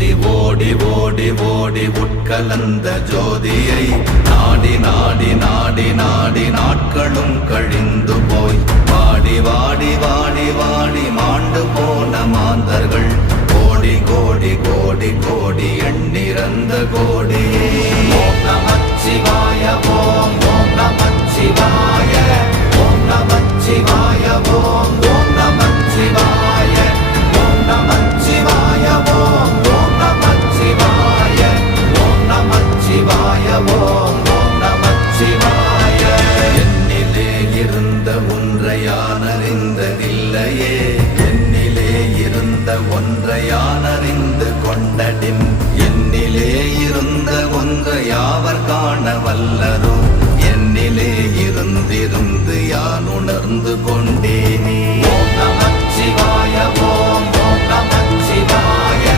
ஓடி ஓடி ஓடி ஓடி உட்கலந்த ஜோதியை நாடி நாடி நாடி நாடி நாட்களும் கழிந்து போய் வாடி வாடி வாடி வாடி மாண்டு போன மாந்தர்கள் கோடி கோடி கோடி கோடி எண்ணிறந்த கோடியே. ஓம் நமச்சிவாய ஓம் ஓம் நமச்சிவாய ஓம் நமச்சிவாய ஓம் ஓம் நமச்சிவாய ஓம் நமச்சிவாய ஓம் ஓம் நமச்சிவாய ஓம் நமச்சிவாய ஓம் ஓம் நமச்சிவாய. என்னிலே இருந்த ஒன்றை யான் அறிந்ததில்லையே, என்னிலே இருந்த ஒன்றை யான் அறிந்து கொண்டடின், என்னிலே இருந்த ஒன்றை யாவர் காண வல்லரோ, என்னிலே இருந்திருந்து யான் உணர்ந்து கொண்டேனே.